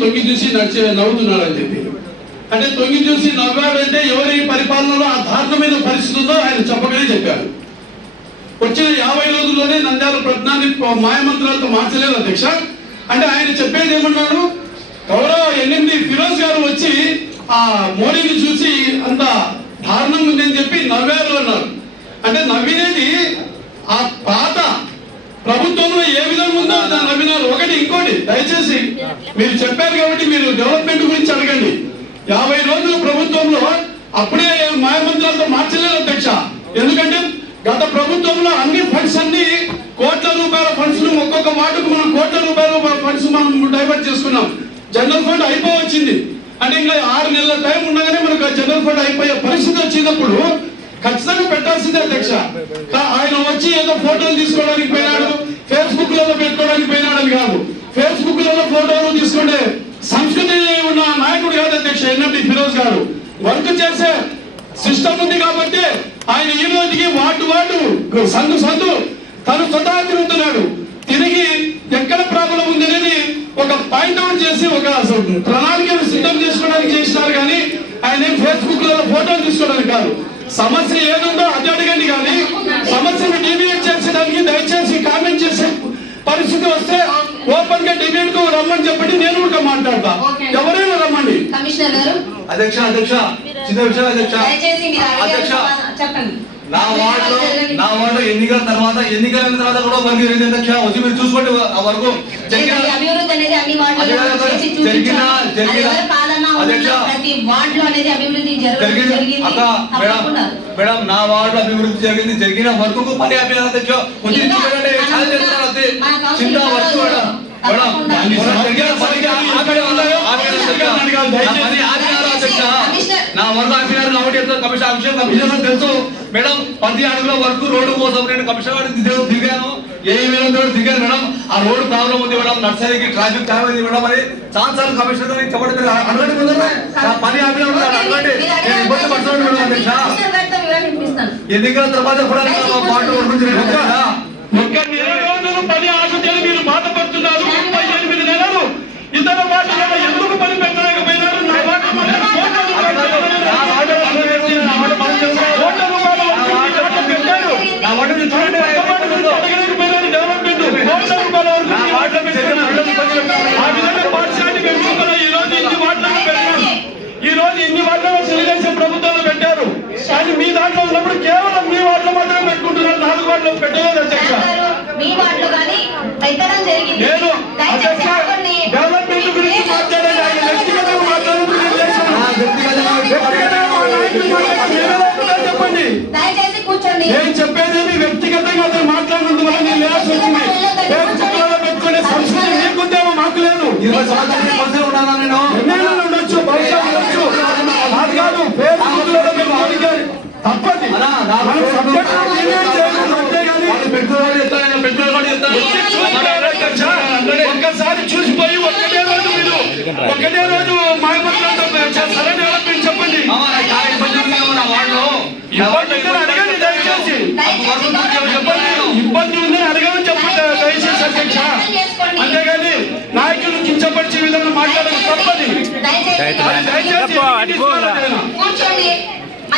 తొంగి చూసి నడిచే నవ్వుతున్నాడు అని చెప్పి. అంటే తొంగి చూసి నవ్వాడంటే ఎవరి పరిపాలనలో ఆ దారుణమైన పరిస్థితి ఉందో ఆయన చెప్పగానే చెప్పారు. వచ్చిన యాభై రోజుల్లోనే నంద్యాల ప్రజ్ఞాన్ని మాయమంత్రాలతో మార్చలేదు అధ్యక్ష. అంటే ఆయన చెప్పేది ఏమన్నాడు? గౌరవ ఎన్నింది ఫిరోజ్ గారు వచ్చి ఆ మోడీని చూసి అంత దారుణంగా ఉందని చెప్పి నవ్వారు అన్నారు. అంటే నవ్వినది ఆ పాత ప్రభుత్వంలో ఏ విధంగా ఉందో దాన్ని నవ్వినారు ఒకటి ఇంకోటి దయచేసి మీరు చెప్పారు కాబట్టి మీరు డెవలప్మెంట్ గురించి అడగండి. యాభై రోజుల ప్రభుత్వంలో అప్పుడే మాయమంత్రాలతో మార్చలేదు అధ్యక్ష. ఎందుకంటే గత ప్రభుత్వంలో అన్ని ఫండ్స్ అన్ని కోట్ల రూపాయల ఫండ్స్ ఒక్కొక్క వార్డుకు మనం కోట్ల రూపాయల ఫండ్స్ మనం డైవర్ట్ చేసుకున్నాం. జనరల్ ఫండ్ అయిపోవచ్చింది. అంటే ఇంకా ఆరు నెలల టైం ఉండగానే మనకు జనరల్ ఫండ్ అయిపోయే పరిస్థితి వచ్చినప్పుడు ఖచ్చితంగా పెట్టాల్సిందే అధ్యక్ష. ఆయన వచ్చి ఏదో ఫోటోలు తీసుకోవడానికి పోయినాడు. ఫేస్బుక్లలో పెట్టుకోవడానికి పోయినాడు అని కాదు. ఫేస్బుక్లలో ఫోటోలు తీసుకుంటే సంస్కృతి ఉన్న నాయకుడు కాదు అధ్యక్ష ఎన్ఎండి ఫిరోజ్ గారు. వర్క్ చేసే సిస్టమ్ ఉంది కాబట్టి ఆయన ఈ రోజుకి వాటు వాటు సందు సందు తను స్వతహా తిరుగుతున్నాడు. తిరిగి ఎక్కడ ప్రాబ్లం ఉంది అనేది ఒక పాయింట్ అవుట్ చేసి ఒక అసలు ప్రణాళికను సిద్ధం చేసుకోవడానికి చేసినారు కానీ ఆయన ఫేస్బుక్లో ఫోటోలు తీసుకోవడానికి కాదు. సమస్య ఏదుందో అది అడగండి కానీ సమస్య డీవియేట్ చేసేదానికి దయచేసి కామెంట్ చేసే పరిస్థితి వస్తే ఓపెన్గా డిబేట్కు రమ్మని చెప్పండి నేను కూడా మాట్లాడతా. ఎవరైనా రమ్మండి. కమిషనర్ గారు. అధ్యక్ష అధ్యక్ష చిన్న విషయం అధ్యక్ష. అధ్యక్ష చెప్పండి. నా వార్డులో నా వార్డులో ఎన్నికల తర్వాత ఎన్నికలైన తర్వాత కూడా వర్గ అధ్యక్ష వచ్చి మీరు చూసుకోండి ఆ వరకు. జరిగిన అభివృద్ధి అభివృద్ధి మేడం నా వార్డులో అభివృద్ధి జరిగింది. జరిగిన వర్క్ పని ఆపిన అధ్యక్ష. కొంచెం ఇంకా చూడండి మేడం మేడం తప్పకుండా. మన జరిగిన పనికి ఆపిన పని ఆపినారు అధ్యక్ష నా వర్క్ ఆపినారు కాబట్టి ఎంతో కమిషన్ ఆ విషయం తెలుసు మేడం పది అడుగుల వరకు రోడ్డు కోసం నేను కమిషన్ దిగాను ఏ మేడం దిగాను మేడం ఆ రోడ్డు ప్రాబ్లం ఉంది మేడం నర్సరీకి ట్రాఫిక్ జామ్ మేడం అని చాలా సార్లు కమిషన్ గారికి చెప్పడం మీరు అడగండి నా పని ఆపిన అడగండి నేను ఇబ్బంది పడుతున్నాను మేడం అధ్యక్ష ఎన్నికల తర్వాత కూడా పాటు ఒక్క పని ఆగితే మీరు బాధపడుతున్నారు ముప్పై ఎనిమిది నెలలు ఇతర పార్టీలలో ఎందుకు పని పెట్టలేకపోయినారు నా పార్టీ మాత్రం కోట్ల రూపాయలు నా వార్డు పనులు లేదు, నా వార్డు పనులు లేదు. కోట్ల రూపాయలు వరకు మీ వార్డు పెట్టారు. నా వార్డుని చూడండి పక్క వార్డు గురించి అడగలేకపోయినారు డెవలప్మెంట్. కోట్ల రూపాయల వరకు నా మీ వార్డులో వార్డులో జరిగిన పెట్టారు. అభివృద్ధి పనులు పెట్టారు. ఆ విధంగా పాఠశాల పెట్టుకున్న ఈ రోజు ఇన్ని వార్డులను పెట్టారు ఈ రోజు ఇన్ని వార్డులలో తెలుగుదేశం ప్రభుత్వంలో పెట్టారు కానీ మీ దాంట్లో ఉన్నప్పుడు కేవలం మీ వార్డులో మాత్రమే పెట్టుకుంటున్నారు నాలుగు వార్డులో పెట్టలేదు అధ్యక్ష గారు, మీ వార్డులో కానీ పెట్టడం జరిగింది నేను దయచేసి అధ్యక్ష ఆపండి. డెవలప్మెంట్ గురించి మాట్లాడండి ఆయన వ్యక్తిగతంగా మాట్లాడుతూ నేను చేశాను. నా వ్యక్తిగతంగా వ్యక్తిగతంగా మా నాయకులు మాట్లాడితే నేను ఎలా ఉంటుందో చెప్పండి దయచేసి కూర్చోండి నేను చెప్పేది వ్యక్తిగతంగా అతను మాట్లాడినందువల్ల నేను వేయాల్సి వచ్చింది ఫేస్బుక్లలో పెట్టుకునే సంస్కృతి మీకుందేమో మాకు లేదు ఇరవై సంవత్సరాలు పరిచయం ఉన్నానా నేను ఎన్నేళ్ళు ఉండొచ్చు బహుశా ఉండొచ్చు అది కాదు ఫేస్బుక్లలో పెట్టుకోవడానికి తప్పది అలా, నా మనం సబ్జెక్ట్ డిలీట్ చేయకూడదు అంతేగాని వాళ్ళు పెట్టుబడి చెప్తాను పెట్టుబడి చెప్తాను ఒక్కసారి చూసిపోయి ఒక్కటే రోజు మీరు. ఒక్కటే రోజు మాయమంత్రాలతో సరైన డెవలప్మెంట్ చెప్పండి. ఇబ్బంది ఉందని అడగండి దయచేసి. ఇబ్బంది ఉందని అడగమని చెప్పండి దయచేసి అధ్యక్ష. అంతేగాని నాయకులు కించపరిచే విధంగా మాట్లాడడం తప్పది దయచేసి అది దయచేసి ఎన్ని తీసుకోవాలంటే అయినా. కూర్చోండి